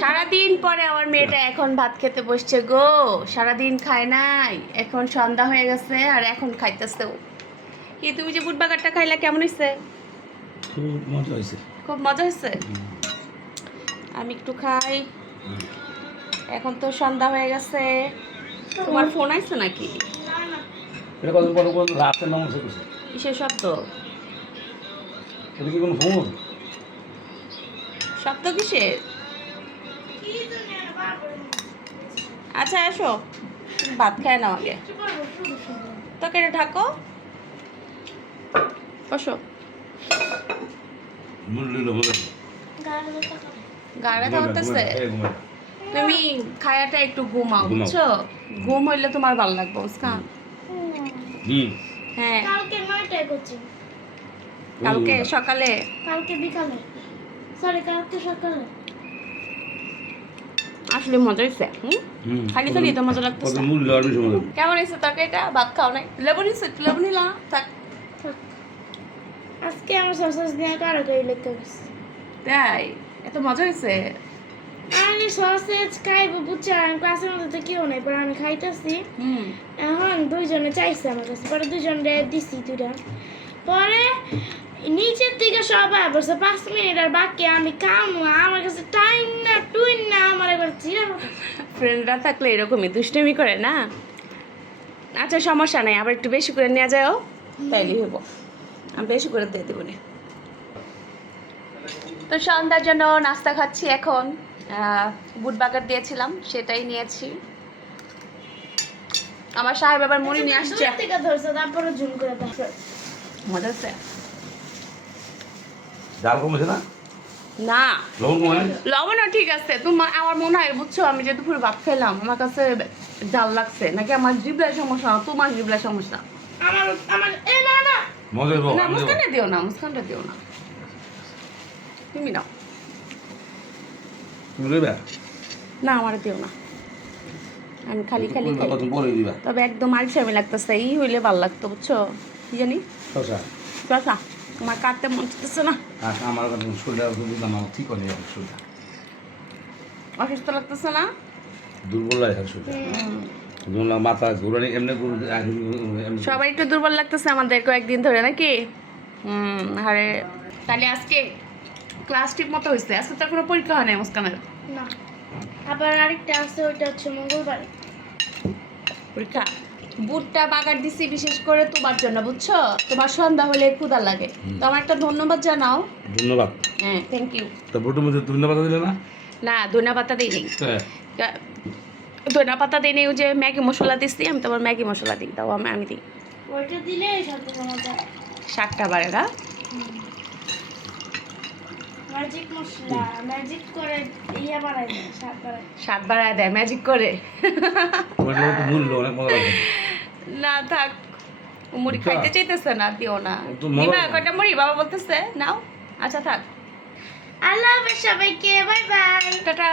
সারাদিন পরে আমার মেয়েটা এখন ভাত খেতে বসছে গো। সারাদিন খায় নাই, এখন সন্ধ্যা হয়ে গেছে আর এখন খাইতেছে। কি তুমি যে বুট বাগারটা খাইলা কেমন হয়েছে? খুব মজা হয়েছে। খুব মজা হয়েছে। আমি একটু খাই। এখন তো সন্ধ্যা হয়ে গেছে। তোমার ফোন আইছে নাকি? এটা কত বড় বড় রাতের নাম আছে কিছু কিসের শব্দ? এটা কি কোনো ফোন? শব্দ কিসের? আচ্ছা এসো, ভাত খায় নাও আগে। তোকে এটা ঢাকো, বসো। মুরলি হবে গাড়ে ধরতেছে। তুমি খায়াটা একটু ঘুমাও, বুঝছো? ঘুম হইলে তোমার ভালো লাগবে, মুস্কান। হ্যাঁ, কালকে 9টায় কোচিং, কালকে সকালে। কালকে বিকালে, সরি কালকে সকালে। আসলে মজা হয়েছে। খালি খালি তো মজা লাগতেছে। মূল্য আর বেশি মজা। কেমন হয়েছে তরকারিটা? ভাত খাও নাই? লেবু নিচ্ছে? লেবু নিলা? থাক। আজকে আমার সসেস দিয়ে কারাকারি লেগে গেছে। তাই এত মজা হয়েছে? আমি সসেজ খাইবো বুঝছি, আমি ক্লাসের মধ্যে তো কেউ নাই, পরে আমি খাইতেছি। এখন দুইজনে চাইছে আমার কাছে, পরে দুইজনে দিছি দুইটা। পরে নিচের দিকে সবাই বসে 5 মিনিট আর বাকি আমি কাম, আমার কাছে টাইম না টুইন না, আমার একবার চিরা। ফ্রেন্ডরা থাকলে এরকমই দুষ্টুমি করে না। আচ্ছা সমস্যা নাই, আবার একটু বেশি করে নিয়ে যাও, তাইলেই হবো। আমি বেশি করে দিয়ে দেবো না। তো সন্ধ্যার জন্য নাস্তা খাচ্ছি এখন। বুট বাগার দিয়েছিলাম, সেটাই নিয়েছি। আমার সাহেব আবার মুড়ি নিয়ে আসছে। দূর থেকে ধরছে, তারপরে জুম করে দেখো। মজা হচ্ছে জাল কমেছে না? না, লবণ কমে? লবণও ঠিক আছে। তোমার আমার মনে হয় বুঝছো, আমি যে দুপুরে ভাত খেলাম আমার কাছে জাল লাগছে, নাকি আমার জিভলায় সমস্যা না তোমার জিভলায় সমস্যা? আমার আমার এ না না মজা হইব। না মুস্কানটা দিও না, মুস্কানটা দিও না, তুমি নাও। তুমি লইবা? না আমার দিও না, আমি খালি খালি খাই। কত পরে দিবা? তবে একদম আলসামি লাগতেছে, এই হইলে ভালো লাগতো বুঝছো। কি জানি শশা। শশা আমার কাটতে মন চাইতেছে না। আর আমার কাছে শরীরটা দিলাম, আমার ঠিক হয়ে যাবে শরীরটা। অসুস্থ লাগতেছে না? দুর্বল লাগে শরীরটা। দুর্বল মাথা ঘুরানি এমনি এমনি। সবাই একটু দুর্বল লাগতেছে আমাদের কয়েকদিন ধরে নাকি? আরে তাহলে আজকে ক্লাস ঠিক মতো হয়েছে? আজকে তো কোনো পরীক্ষা হয় নাই মুস্কানের? না, আবার আরেকটা আছে, ওইটা হচ্ছে মঙ্গলবারে পরীক্ষা। বুটটা বাগার দিছি বিশেষ করে তোমার জন্য, বুঝছো? তোমার সন্ধ্যা হলে ক্ষুধা লাগে, তো আমার একটা ধন্যবাদ জানাও। ধন্যবাদ। হ্যাঁ, থ্যাংক ইউ। তা বুটের মধ্যে ধন্যবাদ দিলে না? না, ধনিয়া পাতা দিইনি। হ্যাঁ। ধনিয়া পাতা দিইনি, ওই যে ম্যাগি মশলা দিচ্ছি, আমি তোমার ম্যাগি মশলা দিই, তাও আমি দিই। ওইটা দিলে সাথে মজা। শাকটা বাড়ে না? ম্যাজিক মশলা ম্যাজিক করে ইয়া বানাই দেয়, স্বাদ বাড়ায়। স্বাদ বাড়ায় দেয় ম্যাজিক করে। তোমার লোক মূল্য অনেক মজা লাগে। না থাক, মুড়ি খাইতে চাইতেছে না, দিও না। তো মজা দিবা লাগে। কয়টা মুড়ি? বাবা বলতেছে নাও। আচ্ছা থাক, আল্লাহ হাফেজ সবাইকে, বাই বাই। টাটা।